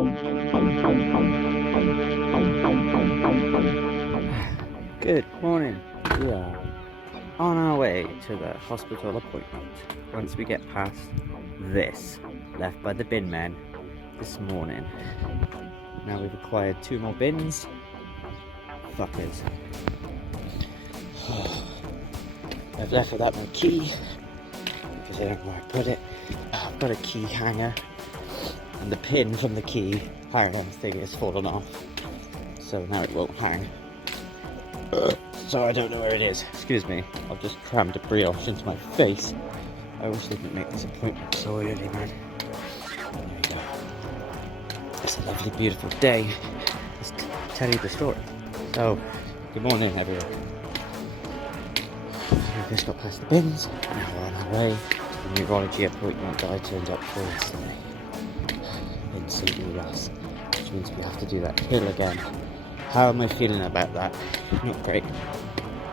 Good morning. We are on our way to the hospital appointment. Once we get past this, left by the bin men this morning. Now we've acquired 2 more bins. Fuckers. I've left without my key because I don't know where I put it. I've got a key hanger and the pin from the key hanger thing has fallen off, so now it won't hang. So I don't know where it is. Excuse me, I've just crammed a brioche into my face. I wish they didn't make this appointment so early, man. There we go. It's a lovely, beautiful day. Let's tell you the story. So, good morning, everyone. We've just got past the bins. Now we're on our way to the neurology appointment that I turned up for yesterday in St. Woolos, which means we have to do that hill again. How am I feeling about that? Not great.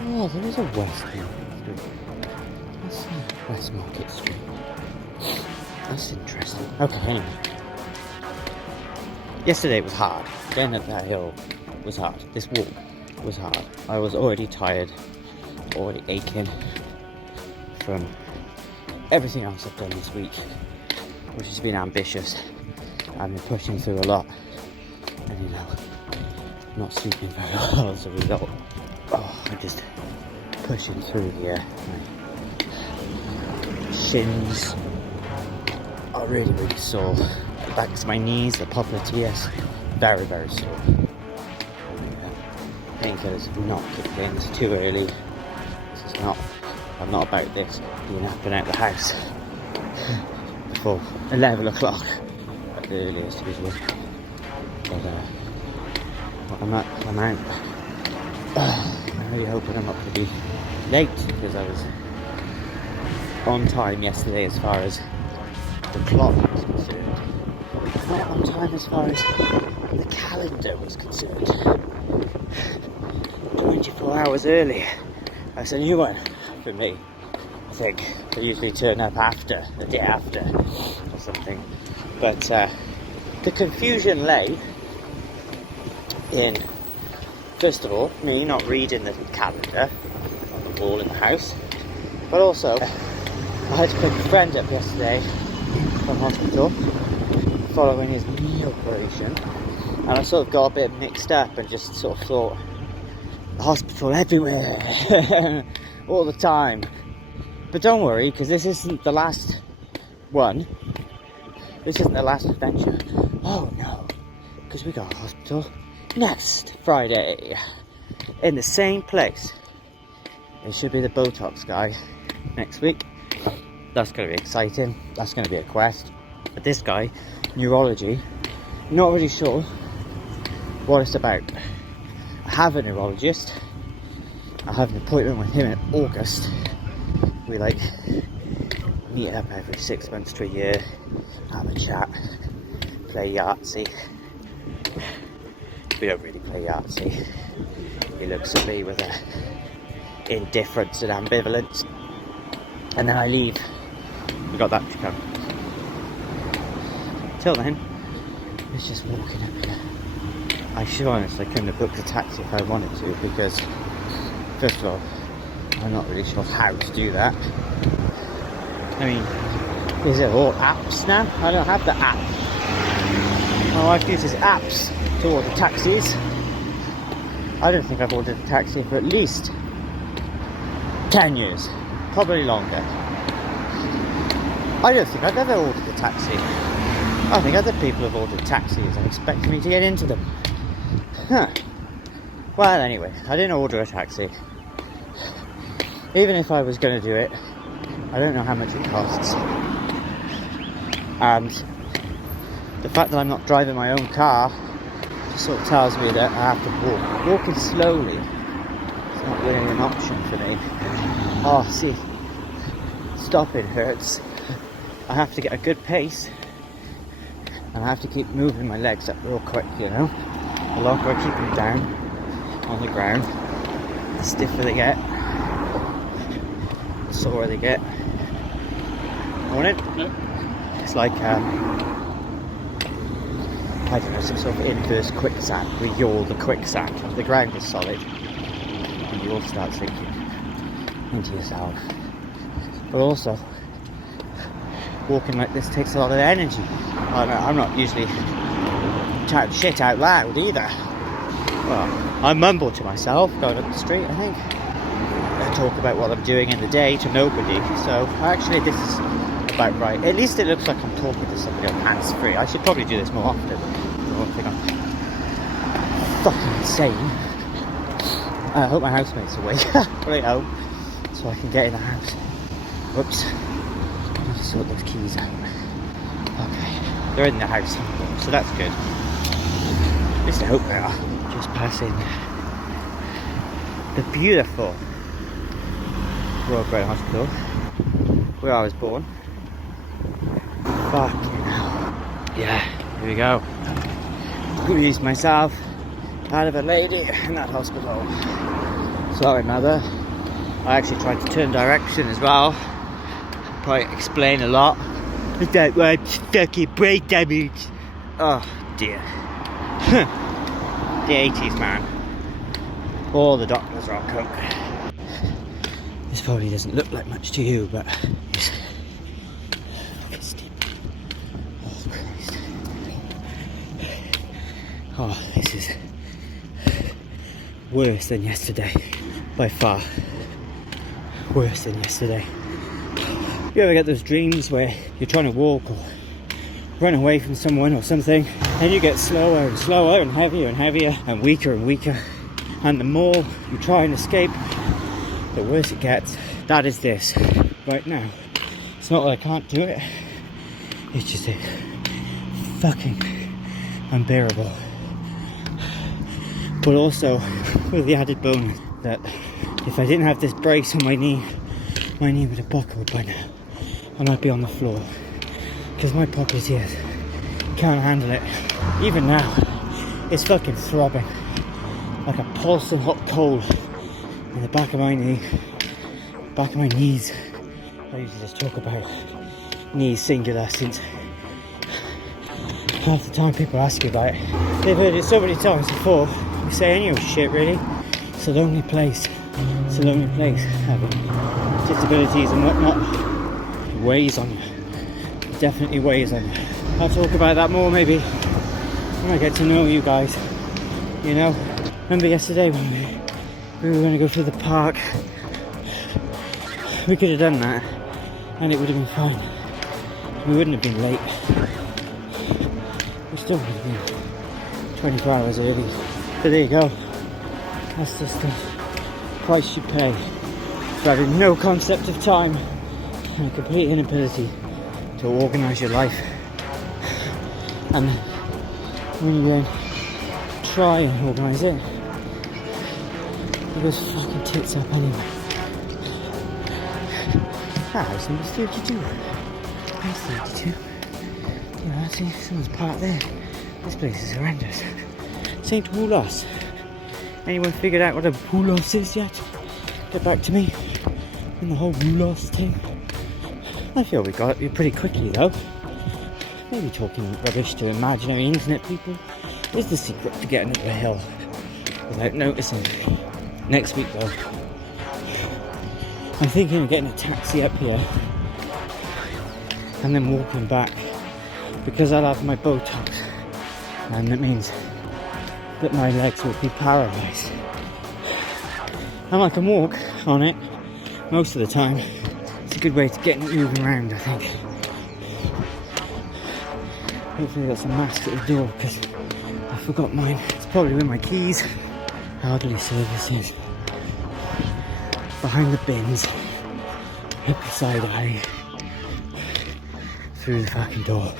Oh, there is a West Market Street. That's West Market Street. That's interesting. Okay, anyway. Yesterday was hard. Getting up that hill was hard. This walk was hard. I was already tired, already aching from everything else I've done this week, which has been ambitious. I've been pushing through a lot, and not sleeping very well as a result. I'm just pushing through here. My shins are really, really sore. The backs of my knees, the popliteus, very, very sore. Painkillers have not kicked in. It's too early. I'm not about this being up and out of the house before 11 o'clock at the earliest usually. But I'm out. I'm really hoping I'm not going to be late because I was on time yesterday as far as the clock was concerned. Not on time as far as the calendar was concerned. 24 hours early. That's a new one for me. I think I usually turn up after, the day after or something. But the confusion lay in, first of all, me not reading the calendar on the wall in the house, but also I had to pick a friend up yesterday from hospital following his knee operation, and I sort of got a bit mixed up and just sort of thought, the hospital everywhere all the time. But don't worry, because this isn't the last one. This isn't the last adventure. Oh no, because we got a hospital next Friday in the same place. It should be the botox guy next week. That's going to be exciting. That's going to be a quest. But this guy, neurology, not really sure what it's about. I have a neurologist. I have an appointment with him in August. We meet up every 6 months to a year, have a chat, play Yahtzee. We don't really play Yahtzee. He looks at me with a indifference and ambivalence, and then I leave. We got that to come. Till then, it's just walking up here. I should honestly couldn't have booked a taxi if I wanted to, because first of all, I'm not really sure how to do that. I mean, is it all apps now? I don't have the app. My wife uses apps to order taxis. I don't think I've ordered a taxi for at least 10 years, probably longer. I don't think I've ever ordered a taxi. I think other people have ordered taxis and expect me to get into them. Huh. Well, anyway, I didn't order a taxi. Even if I was going to do it, I don't know how much it costs. And the fact that I'm not driving my own car just sort of tells me that I have to walk. Walking slowly is not really an option for me. Oh, see, stopping hurts. I have to get a good pace, and I have to keep moving my legs up real quick, The longer I keep them down on the ground, the stiffer they get, the sorer they get. Morning. Yep. It's like I don't know, some sort of inverse quicksand. We yawl the quicksand. The ground is solid, and you all start sinking into yourself. But also, walking like this takes a lot of energy. I'm not usually chatting shit out loud either. Well, I mumble to myself going up the street, I think. I talk about what I'm doing in the day to nobody. So actually this is about right. At least it looks like I'm talking to somebody on hands-free. I should probably do this more often. I don't think I'm fucking insane. I hope my housemate's awake. Right home, so I can get in the house. Whoops. I need to sort those keys out. Okay. They're in the house, so that's good. At least I hope they are. Just passing the beautiful Royal Brent Hospital, where I was born. Fucking hell. Yeah, here we go. Squeezed myself out of a lady in that hospital. Sorry, mother. I actually tried to turn direction as well. Probably explain a lot. Is that why I'm fucking brain damage? Oh dear. The 80s, man. All the doctors are on coke. This probably doesn't look like much to you, but it's fucking steep. Oh Christ. Oh, this is worse than yesterday. By far. Worse than yesterday. You ever get those dreams where you're trying to walk or run away from someone or something, and you get slower and slower and heavier and weaker and weaker, and the more you try and escape, the worse it gets? That is this right now. It's not that I can't do it, it's just fucking unbearable. But also with the added bonus that if I didn't have this brace on my knee would have buckled by now. I might be on the floor because my pockets here can't handle it. Even now, it's fucking throbbing like a pulsing hot coal in the back of my knee, back of my knees. I usually just talk about knees singular since half the time people ask you about it, they've heard it so many times before. You say any old shit really. It's a lonely place. It's a lonely place having disabilities and whatnot. It weighs on you. It definitely weighs on you. I'll talk about that more maybe when I get to know you guys. You know, remember yesterday when we were going to go through the park? We could have done that and it would have been fine. We wouldn't have been late. We still would have been 24 hours early. But there you go. That's just the price you pay for having no concept of time and a complete inability to organise your life. And when you then try and organise it, it goes fucking tits up anyway. House number 32. That's 32. Yeah, I see someone's parked there. This place is horrendous. St. Woolos. Anyone figured out what a woolos is yet? Get back to me. And the whole woolos thing. I feel we got it pretty quickly though. Maybe talking rubbish to imaginary internet people is the secret to getting up the hill without noticing. Next week though, I'm thinking of getting a taxi up here and then walking back because I'll have my botox and that means that my legs will be paralysed. And I can walk on it most of the time. It's a good way to get moving around, I think. Hopefully I've got some masks at the door because I forgot mine. It's probably with my keys. Elderly services. Behind the bins. Up the side alley. Through the fucking door.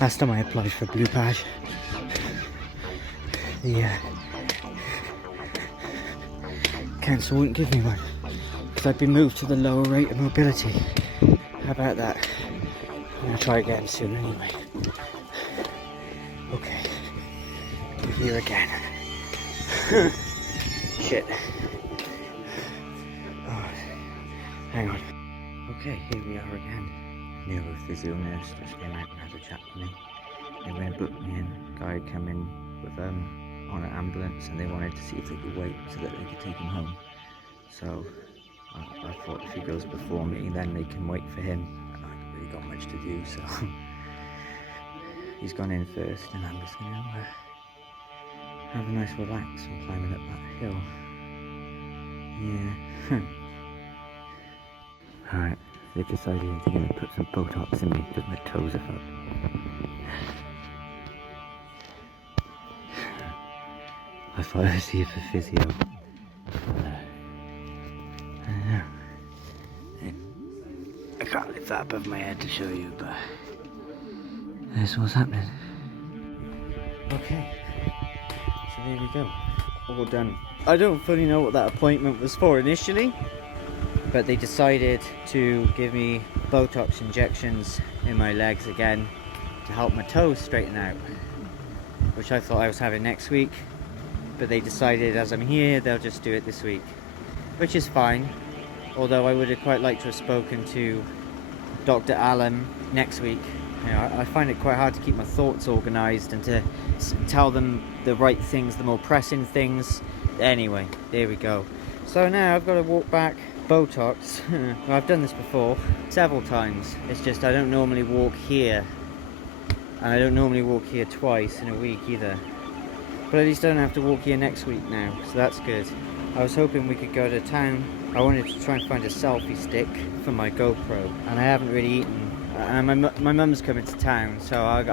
Last time I applied for a blue badge, the council wouldn't give me one because I'd been moved to the lower rate of mobility. How about that? I'm gonna try again soon anyway. Okay, we're here again. Shit. Oh, hang on. Okay, here we are again. Neurophysio nurse just came out and had a chat with me. they were going to book me in. Guy had come in with on an ambulance, and they wanted to see if they could wait so that they could take him home. So I thought if he goes before me, then they can wait for him. And I haven't really got much to do, so he's gone in first, and I'm just going to have a nice relax from climbing up that hill. Yeah. Alright, they've decided they're going to put some botox in me because my toes are fucked. I thought I'd see if a physio. I can't lift that above my head to show you, but that's what's happening. Okay, so there we go, all done. I don't fully know what that appointment was for initially, but they decided to give me botox injections in my legs again to help my toes straighten out, which I thought I was having next week, but they decided as I'm here they'll just do it this week, which is fine. Although I would have quite liked to have spoken to Dr. Allen next week. You know, I find it quite hard to keep my thoughts organised and to tell them the right things, the more pressing things. Anyway, there we go. So now I've got to walk back Botox. Well, I've done this before several times. It's just I don't normally walk here, and I don't normally walk here twice in a week either. But at least I don't have to walk here next week now, so that's good. I was hoping we could go to town. I wanted to try and find a selfie stick for my GoPro, and I haven't really eaten. And my mum's coming to town, so I'll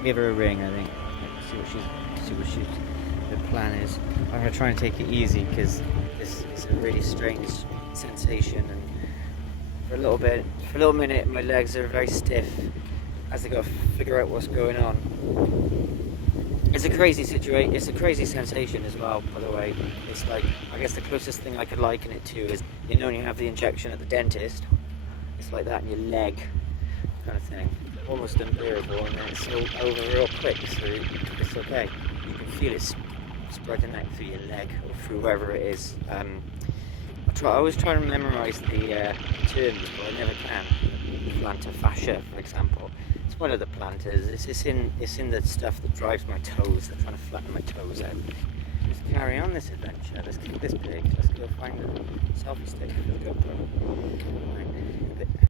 give her a ring. I think see what the plan is. I'm gonna try and take it easy because this is a really strange sensation, and for a little minute, my legs are very stiff as I got to figure out what's going on. It's a crazy situation. It's a crazy sensation as well, by the way. It's like, I guess the closest thing I could liken it to is, you know, when you have the injection at the dentist, it's like that in your leg, kind of thing. Almost unbearable, and then it's all over real quick, so it's okay. You can feel it spreading out through your leg, or through wherever it is. I always try to memorise the terms, but I never can. Plantar fascia, for example. It's one of the planters. It's in the stuff that drives my toes. They're trying to flatten my toes out. Let's carry on this adventure. Let's keep this big. Let's go find a selfie stick for the GoPro. Right, a bit.